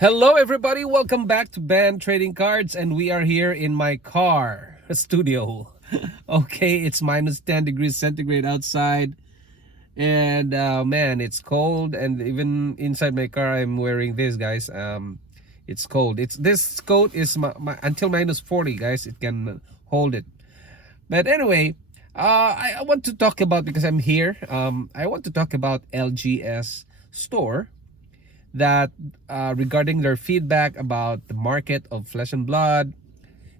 Hello everybody, welcome back to Band Trading Cards, and we are here in my car studio. Okay, it's minus 10 degrees centigrade outside, and man, it's cold, and even inside my car I'm wearing this, guys. It's cold. This coat is until minus 40, guys. It can hold it. But anyway, I want to talk about, because I'm here, I want to talk about LGS store, that regarding their feedback about the market of Flesh and Blood.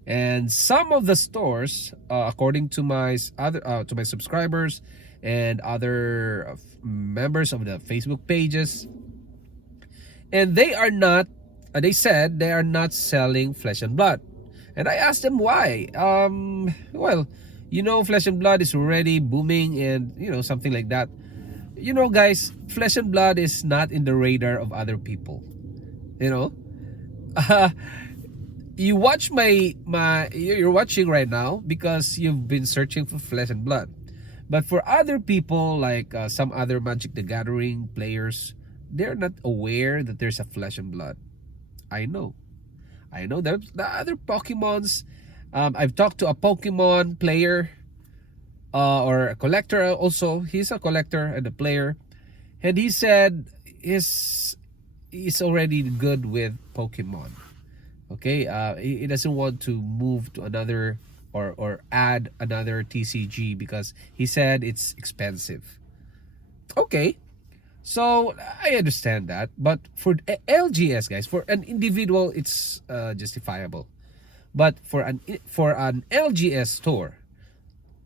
And some of the stores, according to my subscribers and other members of the Facebook pages, and they are not they said they are not selling Flesh and Blood. And I asked them why. Well, Flesh and Blood is already booming, and something like that. Guys, Flesh and Blood is not in the radar of other people. uh, you watch you're watching right now because you've been searching for Flesh and Blood. But for other people, like some other Magic the Gathering players, they're not aware that there's a Flesh and Blood. I know that the other Pokemons. I've talked to a Pokemon player, or a collector also. He's a collector and a player, and he said he's already good with Pokemon. Okay, he doesn't want to move to another, or add another TCG, because he said it's expensive. Okay, so I understand that, but for LGS, guys, for an individual, it's justifiable. But for an LGS store,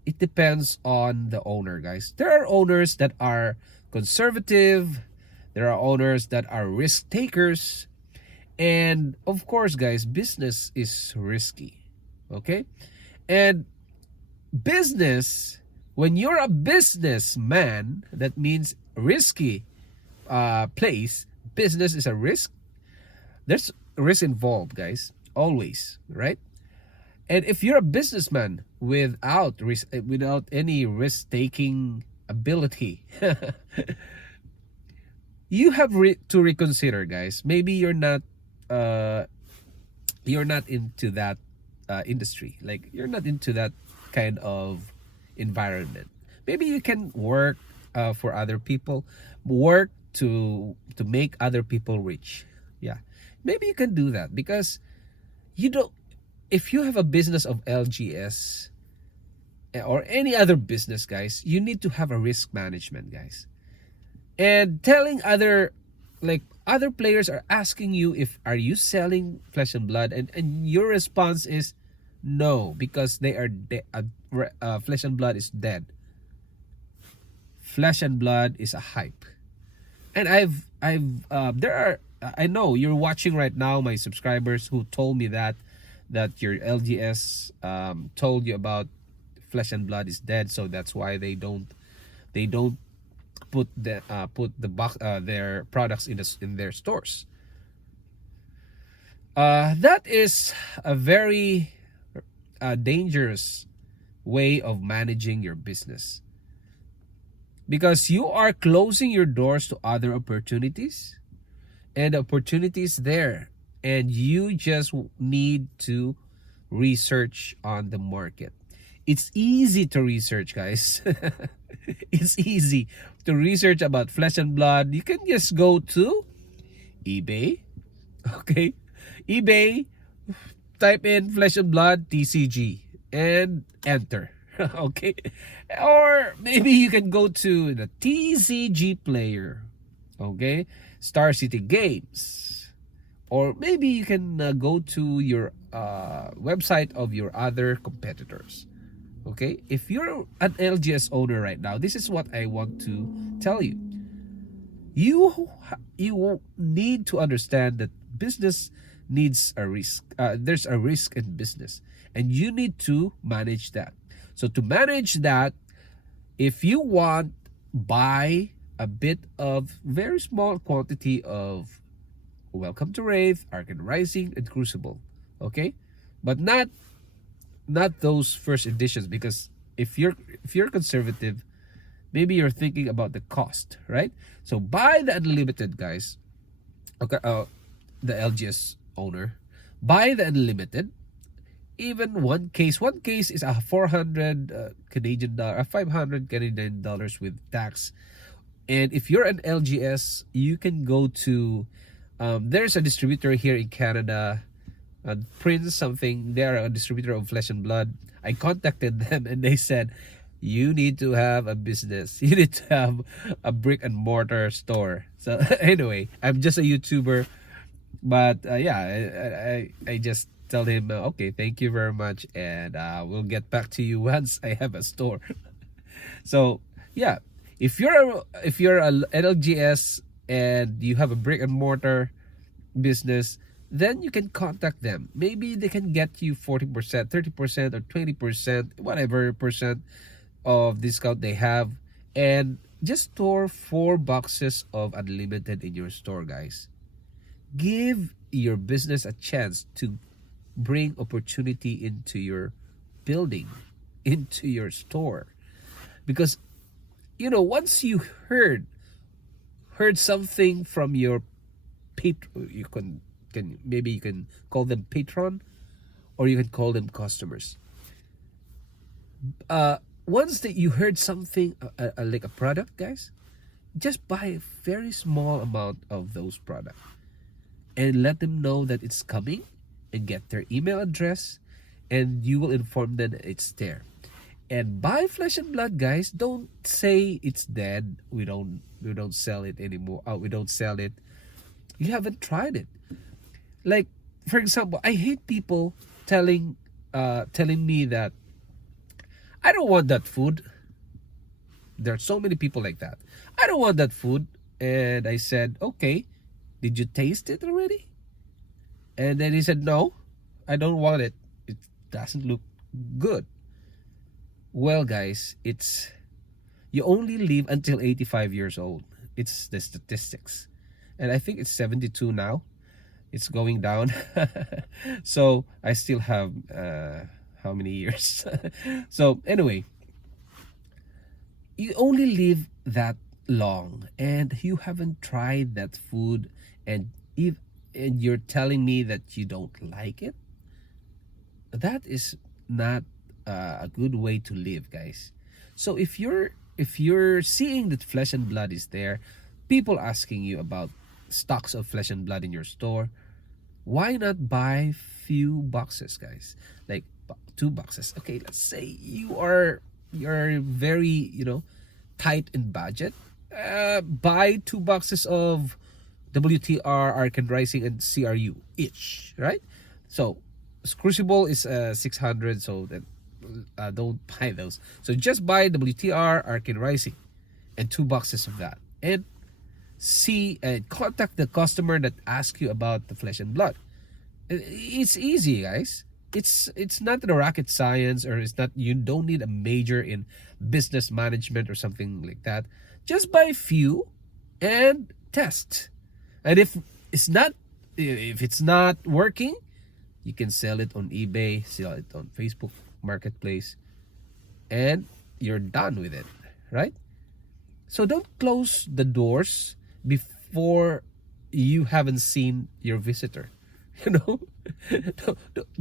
it depends on the owner, guys. There are owners that are conservative. There are owners that are risk takers. And of course, guys, business is risky. Okay? And business, when you're a businessman, that means risky place. Business is a risk. There's risk involved, guys. Always, right? And if you're a businessman without any risk-taking ability, you have to reconsider, guys. Maybe you're not into that industry. Like, you're not into that kind of environment. Maybe you can work for other people, work to make other people rich. Yeah, maybe you can do that, because you don't. If you have a business of LGS or any other business, guys, you need to have a risk management, guys. And telling other players are asking you, if are you selling Flesh and Blood, and your response is no, because they are Flesh and Blood is dead. Flesh and Blood is a hype. And I know you're watching right now, my subscribers, who told me that your LGS told you about Flesh and Blood is dead, so that's why they don't put their products in their stores. That is a very dangerous way of managing your business, because you are closing your doors to other opportunities, and opportunities there. And you just need to research on the market. It's easy to research, guys. It's easy to research about Flesh and Blood. You can just go to eBay. Okay? eBay, type in Flesh and Blood TCG and enter. Okay? Or maybe you can go to the TCG player. Okay? Star City Games. Or maybe you can go to your website of your other competitors. Okay? If you're an LGS owner right now, this is what I want to tell you. You need to understand that business needs a risk. There's a risk in business, and you need to manage that. So to manage that, if you want, buy a bit of very small quantity of Welcome to Wraith, Arcane Rising, and Crucible. Okay? But not those first editions, because if you're conservative, maybe you're thinking about the cost, right? So buy the unlimited, guys. Okay, the LGS owner, buy the unlimited. Even one case is a 400 Canadian dollar, 500 Canadian dollars with tax. And if you're an LGS, you can go to there's a distributor here in Canada, Prince something. They are a distributor of Flesh and Blood. I contacted them and they said, you need to have a business. You need to have a brick and mortar store. So anyway, I'm just a YouTuber, but yeah, I just tell him, okay, thank you very much, and we'll get back to you once I have a store. So yeah, if you're a LGS and you have a brick and mortar business, then you can contact them. Maybe they can get you 40%, 30%, or 20%, whatever percent of discount they have, and just store 4 boxes of unlimited in your store, guys. Give your business a chance to bring opportunity into your building, into your store, because once you heard something from your you can maybe you can call them patron, or you can call them customers. Once that you heard something like a product, guys, just buy a very small amount of those products and let them know that it's coming, and get their email address, and you will inform them that it's there. And buy Flesh and Blood, guys. Don't say it's dead. We don't sell it anymore. We don't sell it. You haven't tried it. Like, for example, I hate people telling me that I don't want that food. There are so many people like that. I don't want that food. And I said, okay, did you taste it already? And then he said, no, I don't want it. It doesn't look good. Well, guys, you only live until 85 years old. It's the statistics. And I think it's 72 now. It's going down. So I still have how many years? So anyway, you only live that long, and you haven't tried that food, and you're telling me that you don't like it. That is not a good way to live, guys. So if you're seeing that Flesh and Blood is there, people asking you about stocks of Flesh and Blood in your store, why not buy few boxes, guys? Like 2 boxes. Okay, let's say you're very tight in budget. Buy 2 boxes of WTR, Arcane Rising, and CRU each, right? So Crucible is 600, so that don't buy those. So just buy WTR, Arcane Rising, and 2 boxes of that, and contact the customer that asks you about the Flesh and Blood. It's easy, guys. It's not a rocket science, or it's not. You don't need a major in business management or something like that. Just buy a few and test. And if it's not working, you can sell it on eBay, sell it on Facebook Marketplace, and you're done with it, right? So don't close the doors before you haven't seen your visitor.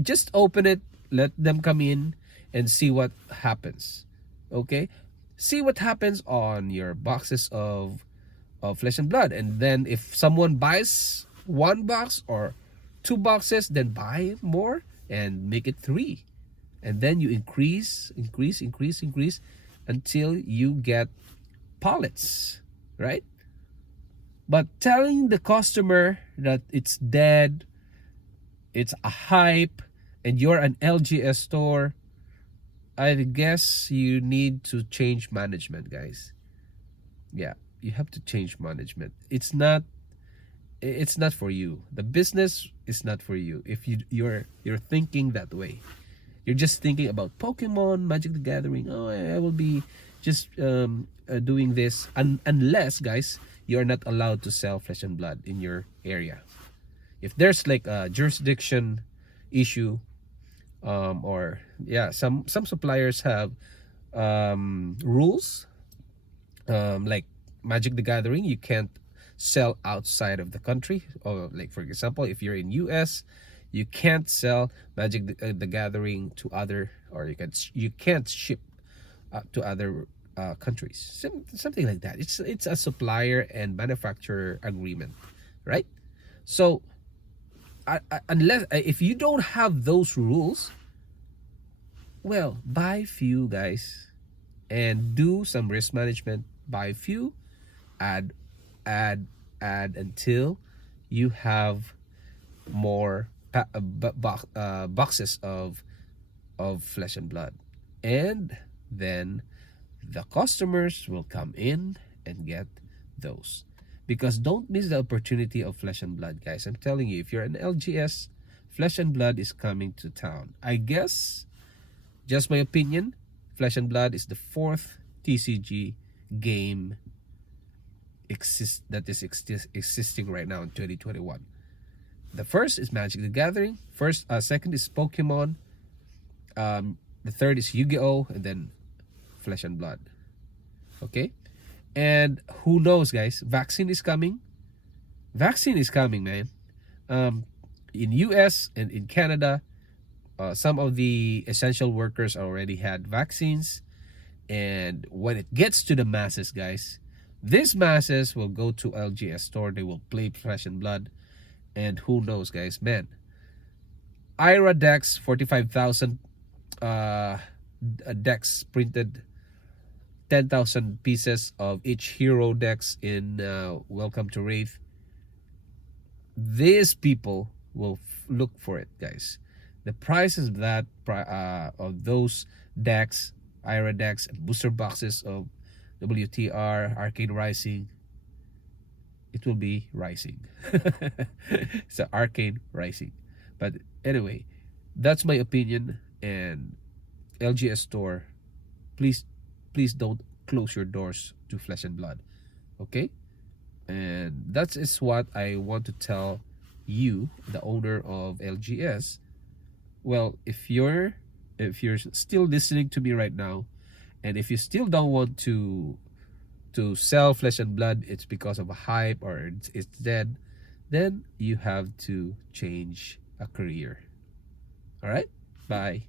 Just open it, let them come in, and see what happens. Okay, see what happens on your boxes of Flesh and Blood, and then if someone buys 1 box or 2 boxes, then buy more and make it 3, and then you increase until you get pallets, right? But telling the customer that it's dead, it's a hype, and you're an LGS store, I guess you need to change management, guys. Yeah, you have to change management. It's not for you. The business is not for you. If you're thinking that way, you're just thinking about Pokemon, Magic the Gathering. Oh, I will be just doing this, unless, guys, you're not allowed to sell Flesh and Blood in your area. If there's like a jurisdiction issue, or yeah, some suppliers have rules, like Magic the Gathering, you can't sell outside of the country. Or like for example, if you're in US, you can't sell Magic the Gathering to other, or you can't ship to other countries. Something like that. It's a supplier and manufacturer agreement, right? So unless if you don't have those rules, well, buy few, guys, and do some risk management. Buy few, add, add, add until you have more boxes of flesh and blood, and then the customers will come in and get those. Because don't miss the opportunity of flesh and blood, guys. I'm telling you, if you're an LGS, flesh and blood is coming to town. I guess, just my opinion, flesh and blood is the fourth TCG game existing right now in 2021. The first is Magic the Gathering. Second is Pokemon. The third is Yu-Gi-Oh, and then Flesh and Blood. Okay, and who knows, guys? Vaccine is coming. Vaccine is coming, man. In US and in Canada, some of the essential workers already had vaccines, and when it gets to the masses, guys, these masses will go to LGS store. They will play Flesh and Blood, and who knows, guys, man. IRA decks, 45,000 decks printed, 10,000 pieces of each hero decks in Welcome to Wraith. These people will look for it, guys. The prices of that of those decks, IRA decks, and booster boxes of WTR, Arcane Rising, it will be rising. So Arcane Rising. But anyway, that's my opinion. And LGS store, please don't close your doors to Flesh and Blood. Okay? And that is what I want to tell you, the owner of LGS. Well, if you're still listening to me right now, and if you still don't want to sell Flesh and Blood, it's because of a hype or it's dead, then you have to change a career. All right? Bye.